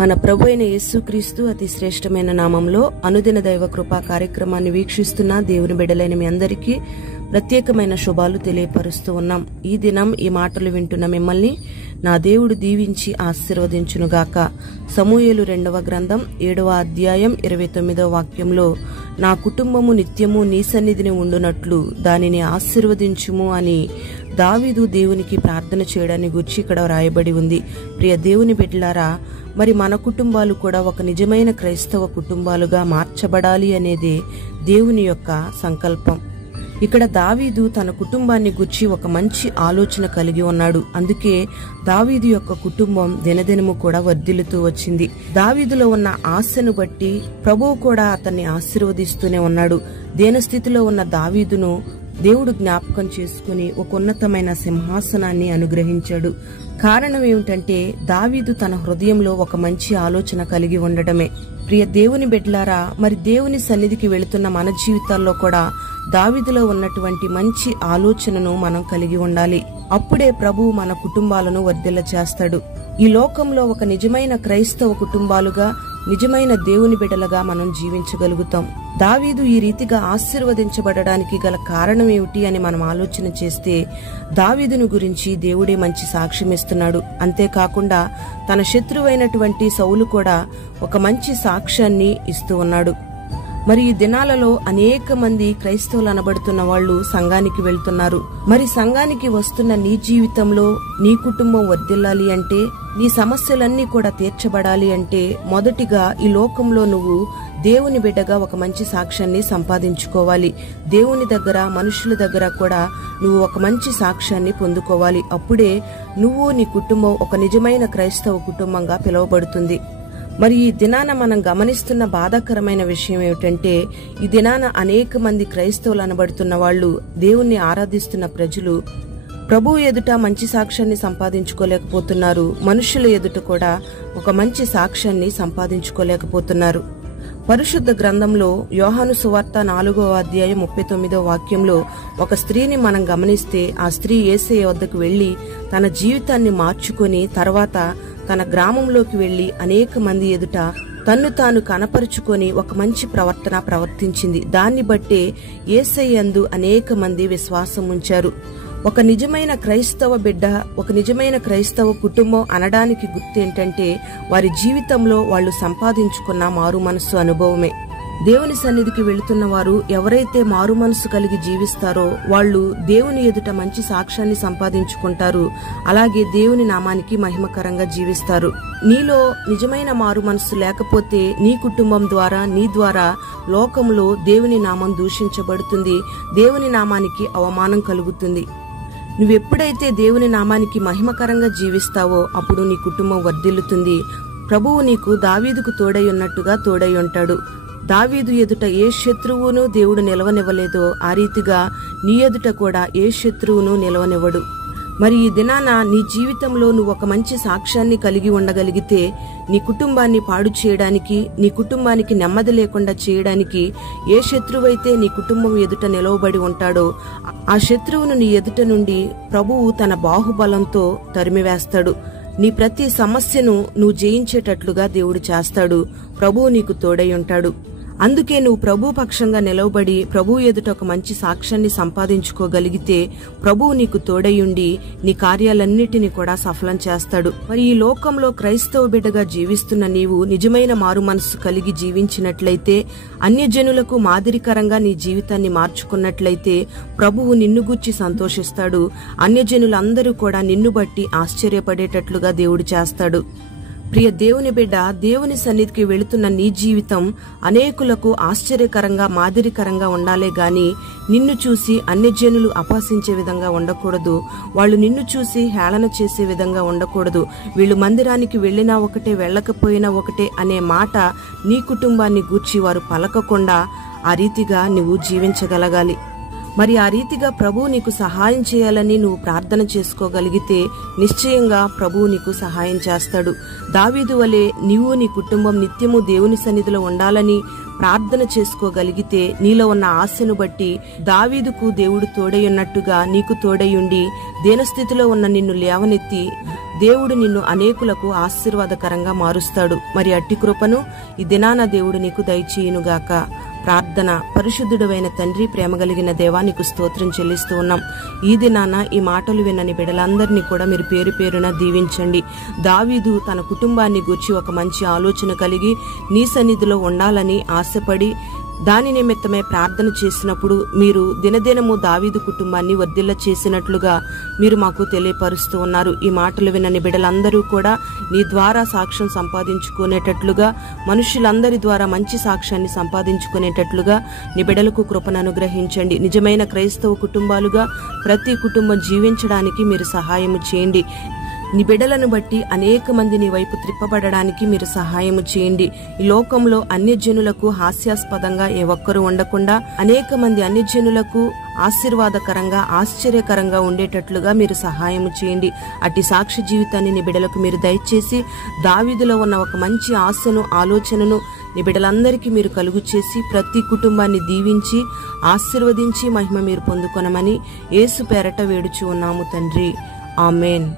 మన ప్రభు అయిన యేసుక్రీస్తు అతి శ్రేష్టమైన నామంలో అనుదిన దైవ కృపా కార్యక్రమాన్ని వీక్షిస్తున్న దేవుని బిడ్డలైన మీ అందరికీ ప్రత్యేకమైన శుభాలు తెలియపరుస్తూ ఉన్నాం. ఈ దినం ఈ మాటలు వింటున్న మిమ్మల్ని నా దేవుడు దీవించి ఆశీర్వదించునుగాక. సమూయేలు 2వ గ్రంథం 7వ అధ్యాయం 29వ వాక్యంలో, నా కుటుంబము నిత్యము నీ సన్నిధిని ఉండునట్లు దానిని ఆశీర్వదించుము అని దావీదు దేవునికి ప్రార్థన చేయడాన్ని గురించి ఇక్కడ రాయబడి ఉంది. ప్రియ దేవుని బిడ్డలారా, మరి మన కుటుంబాలు కూడా ఒక నిజమైన క్రైస్తవ కుటుంబాలుగా మార్చబడాలి అనేదే దేవుని యొక్క సంకల్పం. ఇక్కడ దావీదు తన కుటుంబాన్ని గురించి ఒక మంచి ఆలోచన కలిగి ఉన్నాడు. అందుకే దావీదు యొక్క కుటుంబం దినదినము కూడా వర్ధిల్లుతూ వచ్చింది. దావీదులో ఉన్న ఆశను బట్టి ప్రభువు కూడా అతన్ని ఆశీర్వదిస్తూనే ఉన్నాడు. దీనస్థితిలో ఉన్న దావీదును దేవుడు జ్ఞాపకం చేసుకుని ఒక ఉన్నతమైన సింహాసనాన్ని అనుగ్రహించాడు. కారణం ఏమిటంటే దావీదు తన హృదయంలో ఒక మంచి ఆలోచన కలిగి ఉండటమే. ప్రియ దేవుని బిడ్డలారా, మరి దేవుని సన్నిధికి వెళుతున్న మన జీవితాల్లో కూడా దావీదులో ఉన్నటువంటి మంచి ఆలోచనను మనం కలిగి ఉండాలి. అప్పుడే ప్రభువు మన కుటుంబాలను వర్ధిల్ల చేస్తాడు. ఈ లోకంలో ఒక నిజమైన క్రైస్తవ కుటుంబాలుగా, నిజమైన దేవుని బిడ్డలుగా మనం జీవించగలుగుతాం. దావీదు ఈ రీతిగా ఆశీర్వదించబడడానికి గల కారణం ఏమిటి అని మనం ఆలోచన చేస్తే, దావీదును గురించి దేవుడే మంచి సాక్ష్యం ఇస్తున్నాడు. అంతేకాకుండా తన శత్రువైనటువంటి సౌలు కూడా ఒక మంచి సాక్ష్యాన్ని ఇస్తూ ఉన్నాడు. మరి ఈ దినాలలో అనేక మంది క్రైస్తవులు అనబడుతున్న వాళ్ళు సంఘానికి వెళ్తున్నారు. మరి సంఘానికి వస్తున్న నీ జీవితంలో నీ కుటుంబం వర్ధిల్లాలి అంటే, నీ సమస్యలన్నీ కూడా తీర్చబడాలి అంటే, మొదటిగా ఈ లోకంలో నువ్వు దేవుని బిడ్డగా ఒక మంచి సాక్ష్యాన్ని సంపాదించుకోవాలి. దేవుని దగ్గర, మనుషుల దగ్గర కూడా నువ్వు ఒక మంచి సాక్ష్యాన్ని పొందుకోవాలి. అప్పుడే నువ్వు నీ కుటుంబం ఒక నిజమైన క్రైస్తవ కుటుంబంగా పిలువబడుతుంది. మరి ఈ దినాన మనం గమనిస్తున్న బాధాకరమైన విషయం ఏమిటంటే, ఈ దినాన అనేక మంది క్రైస్తవులు అనబడుతున్న వాళ్ళు, దేవుణ్ణి ఆరాధిస్తున్న ప్రజలు ప్రభువు ఎదుట మంచి సాక్ష్యాన్ని సంపాదించుకోలేకపోతున్నారు. మనుషుల ఎదుట కూడా ఒక మంచి సాక్ష్యాన్ని సంపాదించుకోలేకపోతున్నారు. పరిశుద్ధ గ్రంథంలో యోహాను సువార్త 4వ అధ్యాయం 39వ వాక్యంలో ఒక స్త్రీని మనం గమనిస్తే, ఆ స్త్రీ యేసయ్య వద్దకు వెళ్లి తన జీవితాన్ని మార్చుకొని తర్వాత తన గ్రామంలోకి వెళ్లి అనేక మంది ఎదుట తన్ను తాను కనపరుచుకొని ఒక మంచి ప్రవర్తన ప్రవర్తించింది. దాన్ని బట్టే యేసయ్యందు అనేక మంది విశ్వాసం ఉంచారు. ఒక నిజమైన క్రైస్తవ బిడ్డ, ఒక నిజమైన క్రైస్తవ కుటుంబం అనడానికి గుర్తేంటంటే, వారి జీవితంలో వాళ్ళు సంపాదించుకున్న మారు మనస్సు అనుభవమే. దేవుని సన్నిధికి వెళుతున్న వారు ఎవరైతే మారు మనసు కలిగి జీవిస్తారో వాళ్ళు దేవుని ఎదుట మంచి సాక్ష్యాన్ని సంపాదించుకుంటారు. అలాగే దేవుని నామానికి మహిమకరంగా జీవిస్తారు. నీలో నిజమైన మారు మనసు లేకపోతే నీ కుటుంబం ద్వారా, నీ ద్వారా లోకంలో దేవుని నామం దూషించబడుతుంది. దేవుని నామానికి అవమానం కలుగుతుంది. నువ్వెప్పుడైతే దేవుని నామానికి మహిమకరంగా జీవిస్తావో అప్పుడు నీ కుటుంబం వర్ధిల్లుతుంది. ప్రభువు నీకు దావీదుకు తోడై ఉన్నట్టుగా తోడై ఉంటాడు. దావీదు ఎదుట ఏ శత్రువును దేవుడు నిలవనివ్వలేదో ఆ రీతిగా నీ ఎదుట కూడా ఏ శత్రువును నిలవనివ్వడు. మరి ఈ దినాన నీ జీవితంలో నువ్వు ఒక మంచి సాక్ష్యాన్ని కలిగి ఉండగలిగితే, నీ కుటుంబాన్ని పాడు చేయడానికి, నీ కుటుంబానికి నెమ్మది లేకుండా చేయడానికి ఏ శత్రువైతే నీ కుటుంబం ఎదుట నిలవబడి ఉంటాడో ఆ శత్రువును నీ ఎదుట నుండి ప్రభువు తన బాహుబలంతో తరిమివేస్తాడు. నీ ప్రతి సమస్యను నువ్వు జయించేటట్లుగా దేవుడు చేస్తాడు. ప్రభువు నీకు తోడై ఉంటాడు. అందుకే నువ్వు ప్రభు పక్షంగా నిలవబడి ప్రభు ఎదుట ఒక మంచి సాక్ష్యాన్ని సంపాదించుకోగలిగితే ప్రభువు నీకు తోడయుండి నీ కార్యాలన్నిటినీ కూడా సఫలం చేస్తాడు. మరి ఈ లోకంలో క్రైస్తవ బిడ్డగా జీవిస్తున్న నీవు నిజమైన మారు మనస్సు కలిగి జీవించినట్లయితే, అన్యజనులకు మాదిరికరంగా నీ జీవితాన్ని మార్చుకున్నట్లయితే ప్రభువు నిన్ను గూర్చి సంతోషిస్తాడు. అన్యజనులందరూ కూడా నిన్ను బట్టి ఆశ్చర్యపడేటట్లుగా దేవుడు చేస్తాడు. ప్రియ దేవుని బిడ్డ, దేవుని సన్నిధికి వెళుతున్న నీ జీవితం అనేకులకు ఆశ్చర్యకరంగా, మాదిరికరంగా ఉండాలే గాని నిన్ను చూసి అన్యజనులు అపహసించే విధంగా ఉండకూడదు. వాళ్ళు నిన్ను చూసి హేళన చేసే విధంగా ఉండకూడదు. వీళ్ళు మందిరానికి వెళ్లినా ఒకటే, వెళ్లకపోయినా ఒకటే అనే మాట నీ కుటుంబాన్ని గూర్చి వారు పలకకుండా ఆ రీతిగా నువ్వు జీవించగలగాలి. మరి ఆ రీతిగా ప్రభువు నీకు సహాయం చేయాలని నువ్వు ప్రార్థన చేసుకోగలిగితే నిశ్చయంగా ప్రభువు నీకు సహాయం చేస్తాడు. దావీదు వలె నీవు, నీ కుటుంబం నిత్యము దేవుని సన్నిధిలో ఉండాలని ప్రార్థన చేసుకోగలిగితే, నీలో ఉన్న ఆశను బట్టి దావీదుకు దేవుడు తోడయున్నట్టుగా నీకు తోడయుండి దీనస్థితిలో ఉన్న నిన్ను లేవనెత్తి దేవుడు నిన్ను అనేకులకు ఆశీర్వాదకరంగా మారుస్తాడు. మరి అట్టి కృపను ఈ దినాన దేవుడు నీకు దయచేయునుగాక. ప్రార్థన. పరిశుద్ధుడైన తండ్రి, ప్రేమ కలిగిన దేవా, నీకు స్తోత్రం చెల్లిస్తూ ఉన్నాం. ఈ దినాన ఈ మాటలు విన్నని బిడ్డలందరినీ కూడా మీరు పేరు పేరున దీవించండి. దావీదు తన కుటుంబాన్ని గూర్చి ఒక మంచి ఆలోచన కలిగి నీ సన్నిధిలో ఉండాలని ఆశపడి దాని నిమిత్తమే ప్రార్థన చేసినప్పుడు మీరు దినదినము దావీదు కుటుంబాన్ని వర్ధిల్ల చేసినట్లుగా మీరు మాకు తెలియపరుస్తూ ఉన్నారు. ఈ మాటలు వినని బిడ్డలందరూ కూడా నీ ద్వారా సాక్ష్యం సంపాదించుకునేటట్లుగా, మనుషులందరి ద్వారా మంచి సాక్ష్యాన్ని సంపాదించుకునేటట్లుగా నీ బిడ్డలకు కృపను అనుగ్రహించండి. నిజమైన క్రైస్తవ కుటుంబాలుగా ప్రతి కుటుంబం జీవించడానికి మీరు సహాయము చేయండి. నీ బిడ్డలను బట్టి అనేక మంది నీ వైపు త్రిప్పబడడానికి మీరు సహాయము చేయండి. ఈ లోకంలో అన్యజనులకు హాస్యాస్పదంగా ఏ ఒక్కరూ ఉండకుండా అనేక మంది అన్యజనులకు ఆశీర్వాదకరంగా, ఆశ్చర్యకరంగా ఉండేటట్లుగా మీరు సహాయము చేయండి. అట్టి సాక్ష్య జీవితాన్ని నీ బిడ్డలకు మీరు దయచేసి దావీదులో ఉన్న ఒక మంచి ఆశను, ఆలోచనను నీ బిడ్డలందరికీ మీరు కలుగు చేసి ప్రతి కుటుంబాన్ని దీవించి ఆశీర్వదించి మహిమ మీరు పొందుకొనమని యేసు పేరట వేడుచు ఉన్నాము తండ్రి. ఆమేన్.